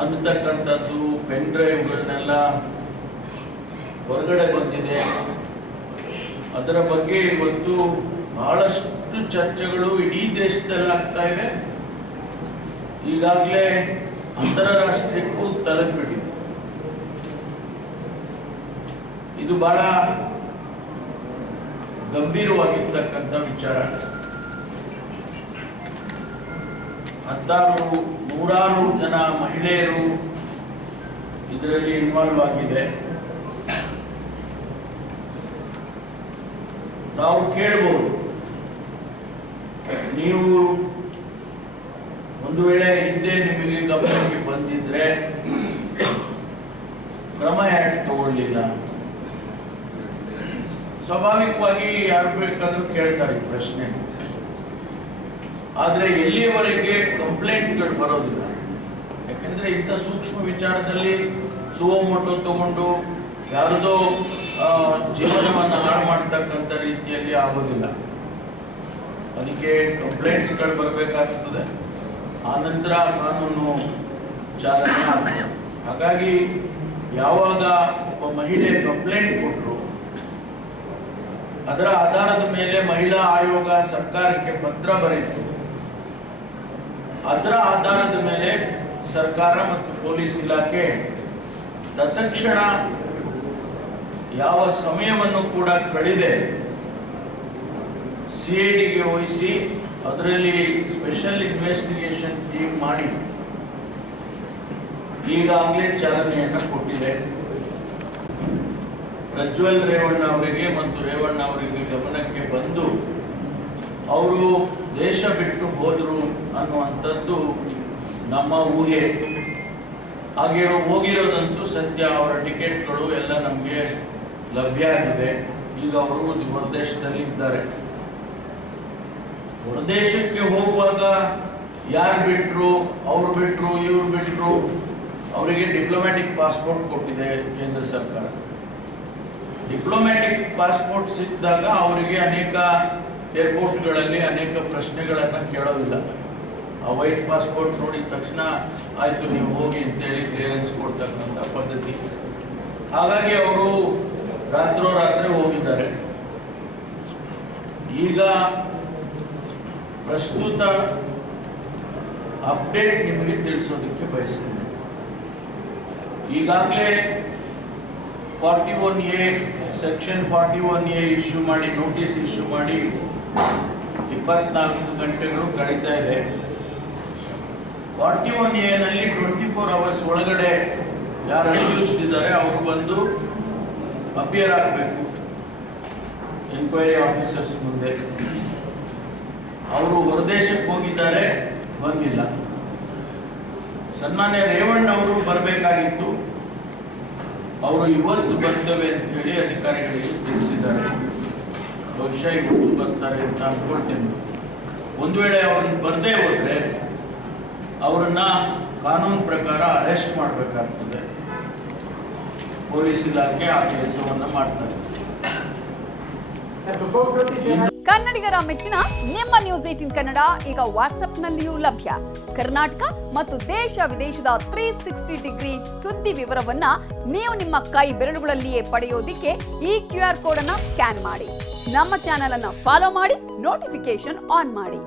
ಅನ್ನತಕ್ಕಂಥದ್ದು, ಪೆನ್ ಡ್ರೈವ್ಗಳನ್ನೆಲ್ಲ ಹೊರಗಡೆ ಬಂದಿದೆ. ಅದರ ಬಗ್ಗೆ ಇವತ್ತು ಬಹಳಷ್ಟು ಚರ್ಚೆಗಳು ಇಡೀ ದೇಶದಲ್ಲಿ ಆಗ್ತಾ ಇದೆ. ಈಗಾಗಲೇ ಅಂತಾರಾಷ್ಟ್ರೀಯಕ್ಕೂ ತಲುಪಿಬಿಟ್ಟಿದೆ ಇದು ಬಹಳ ಗಂಭೀರವಾಗಿರ್ತಕ್ಕಂಥ ವಿಚಾರ. ಹತ್ತಾರು, ನೂರಾರು ಜನ ಮಹಿಳೆಯರು ಇದರಲ್ಲಿ ಇನ್ವಾಲ್ವ್ ಆಗಿದೆ. ತಾವು ಕೇಳ್ಬೋದು. ನೀವು ಒಂದು ವೇಳೆ ಹಿಂದೆ ನಿಮಗೆ ಗಮನಕ್ಕೆ ಬಂದಿದ್ರೆ ಕ್ರಮ ಯಾಕೆ ತಗೊಳ್ಳಿಲ್ಲ? ಸ್ವಾಭಾವಿಕವಾಗಿ ಯಾರು ಬೇಕಾದ್ರೂ ಕೇಳ್ತಾರೆ ಈ ಪ್ರಶ್ನೆ. ಆದ್ರೆ ಎಲ್ಲಿಯವರೆಗೆ ಕಂಪ್ಲೇಂಟ್ಗಳು ಬರೋದಿಲ್ಲ? ಯಾಕೆಂದರೆ ಇಂಥ ಸೂಕ್ಷ್ಮ ವಿಚಾರದಲ್ಲಿ ಸುವಮೋಟೋ ತಗೊಂಡು ಯಾರದೋ ಜೀವನವನ್ನು ಹಾಳು ಮಾಡ್ತಕ್ಕಂಥ ರೀತಿಯಲ್ಲಿ ಆಗೋದಿಲ್ಲ. ಅದಕ್ಕೆ ಕಂಪ್ಲೇಂಟ್ಸ್ಗಳು ಬರಬೇಕಾಗ್ತದೆ. ಆನಂತರ ಕಾನೂನು ಚಾಲನೆ ಆಗ್ತದೆ. ಹಾಗಾಗಿ ಯಾವಾಗ ಒಬ್ಬ ಮಹಿಳೆ ಕಂಪ್ಲೇಂಟ್ ಕೊಟ್ಟರು ಅದರ ಆಧಾರದ ಮೇಲೆ ಮಹಿಳಾ ಆಯೋಗ ಸರ್ಕಾರಕ್ಕೆ ಪತ್ರ ಬರೆಯಿತು ಅದರ ಆಧಾರದ ಮೇಲೆ ಸರ್ಕಾರ ಮತ್ತು ಪೊಲೀಸ್ ಇಲಾಖೆ ತತ್ಕ್ಷಣ ಯಾವ ಸಮಯವನ್ನು ಕೂಡ ಕಳೆದೆ ಸಿ ಐ ಡಿಗೆ ವಹಿಸಿ ಅದರಲ್ಲಿ ಸ್ಪೆಷಲ್ ಇನ್ವೆಸ್ಟಿಗೇಷನ್ ಟೀಮ್ ಮಾಡಿ ಈಗಾಗಲೇ ಚಾಲನೆಯನ್ನು ಕೊಟ್ಟಿದೆ. ಪ್ರಜ್ವಲ್ ರೇವಣ್ಣ ಅವರಿಗೆ ಮತ್ತು ರೇವಣ್ಣ ಅವರಿಗೆ ಗಮನಕ್ಕೆ ಬಂದು ಅವರು ದೇಶ ಬಿಟ್ಟು ಹೋದರು ಅನ್ನುವಂಥದ್ದು ನಮ್ಮ ಊಹೆ. ಹಾಗೆ ಹೋಗಿರೋದಂತೂ ಸತ್ಯ, ಅವರ ಟಿಕೆಟ್ಗಳು ಎಲ್ಲ ನಮಗೆ ಲಭ್ಯ ಆಗಿದೆ. ಈಗ ಅವರು ಹೊರದೇಶದಲ್ಲಿ ಇದ್ದಾರೆ. ಹೊರದೇಶಕ್ಕೆ ಹೋಗುವಾಗ ಯಾರು ಬಿಟ್ರು, ಅವ್ರು ಬಿಟ್ರು, ಇವ್ರು ಬಿಟ್ರು, ಅವರಿಗೆ ಡಿಪ್ಲೊಮ್ಯಾಟಿಕ್ ಪಾಸ್ಪೋರ್ಟ್ ಕೊಟ್ಟಿದೆ ಕೇಂದ್ರ ಸರ್ಕಾರ. ಡಿಪ್ಲೊಮ್ಯಾಟಿಕ್ ಪಾಸ್ಪೋರ್ಟ್ ಸಿಕ್ಕಿದಾಗ ಅವರಿಗೆ ಅನೇಕ ಏರ್ಪೋರ್ಟ್ಗಳಲ್ಲಿ ಅನೇಕ ಪ್ರಶ್ನೆಗಳನ್ನು ಕೇಳೋದಿಲ್ಲ. ವೈಟ್ ಪಾಸ್ಪೋರ್ಟ್ ನೋಡಿದ ತಕ್ಷಣ ಆಯ್ತು, ನೀವು ಹೋಗಿ ಅಂತೇಳಿ ಕ್ಲಿಯರೆನ್ಸ್ ಕೊಡ್ತಕ್ಕಂಥ ಪದ್ಧತಿ. ಹಾಗಾಗಿ ಅವರು ರಾತ್ರೋರಾತ್ರಿ ಹೋಗಿದ್ದಾರೆ. ಈಗ ಪ್ರಸ್ತುತ ಅಪ್ಡೇಟ್ ನಿಮಗೆ ತಿಳಿಸೋದಕ್ಕೆ ಬಯಸ್ತೀನಿ. ಈಗಾಗಲೇ forty one A section forty one A issue ಮಾಡಿ ನೋಟಿಸ್ ಇಶ್ಯೂ ಮಾಡಿ, ಇಪ್ಪತ್ನಾಲ್ಕು ಗಂಟೆಗಳು ಕಳೀತಾ ಇದೆ. ಫಾರ್ಟಿ ಒನ್ ಎನಲ್ಲಿ ಟ್ವೆಂಟಿ ಫೋರ್ ಅವರ್ಸ್ ಒಳಗಡೆ ಯಾರು ಅಕ್ಯೂಸ್ಡ್ ಅವರು ಬಂದು ಅಪಿಯರ್ ಆಗಬೇಕು. ಎನ್ಕ್ವೈರಿ ಆಫೀಸರ್ಸ್ ಮುಂದೆ. ಅವರು ಹೊರದೇಶಕ್ಕೆ ಹೋಗಿದ್ದಾರೆ, ಬಂದಿಲ್ಲ. ಸನ್ಮಾನ್ಯ ರೇವಣ್ಣ ಅವರು ಬರಬೇಕಾಗಿತ್ತು. ಅವರು ಇವತ್ತು ಬರ್ತವೆ ಅಂತ ಹೇಳಿ ಅಧಿಕಾರಿಗಳಿಗೆ ತಿಳಿಸಿದ್ದಾರೆ. ಬಹುಶಃ ಇವತ್ತು ಬರ್ತಾರೆ ಅಂತ ಅನ್ಕೊಳ್ತೇನೆ. ಒಂದು ವೇಳೆ ಅವ್ರನ್ನ ಬರದೇ ಅವರನ್ನ ಕಾನೂನು ಪ್ರಕಾರ ಅರೆಸ್ಟ್ ಮಾಡಬೇಕಾಗ್ತದೆ. ಪೊಲೀಸ್ ಇಲಾಖೆ ಆ ಕೆಲಸವನ್ನ ಮಾಡ್ತಾರೆ. ಕನ್ನಡಿಗರ ಮೆಚ್ಚಿನ ನಿಮ್ಮ ನ್ಯೂಸ್ ಏಟಿನ್ ಕನ್ನಡ ಈಗ ವಾಟ್ಸ್ಆಪ್ನಲ್ಲಿಯೂ ಲಭ್ಯ. ಕರ್ನಾಟಕ ಮತ್ತು ದೇಶ ವಿದೇಶದ ತ್ರೀ ಸಿಕ್ಸ್ಟಿ ಡಿಗ್ರಿ ಸುದ್ದಿ ವಿವರವನ್ನ ನೀವು ನಿಮ್ಮ ಕೈ ಬೆರಳುಗಳಲ್ಲಿಯೇ ಪಡೆಯೋದಿಕ್ಕೆ ಈ ಕ್ಯೂ ಆರ್ ಕೋಡ್ ಅನ್ನ ಸ್ಕ್ಯಾನ್ ಮಾಡಿ. ನಮ್ಮ ಚಾನೆಲ್ ಅನ್ನ ಫಾಲೋ ಮಾಡಿ ನೋಟಿಫಿಕೇಶನ್ ಆನ್ ಮಾಡಿ.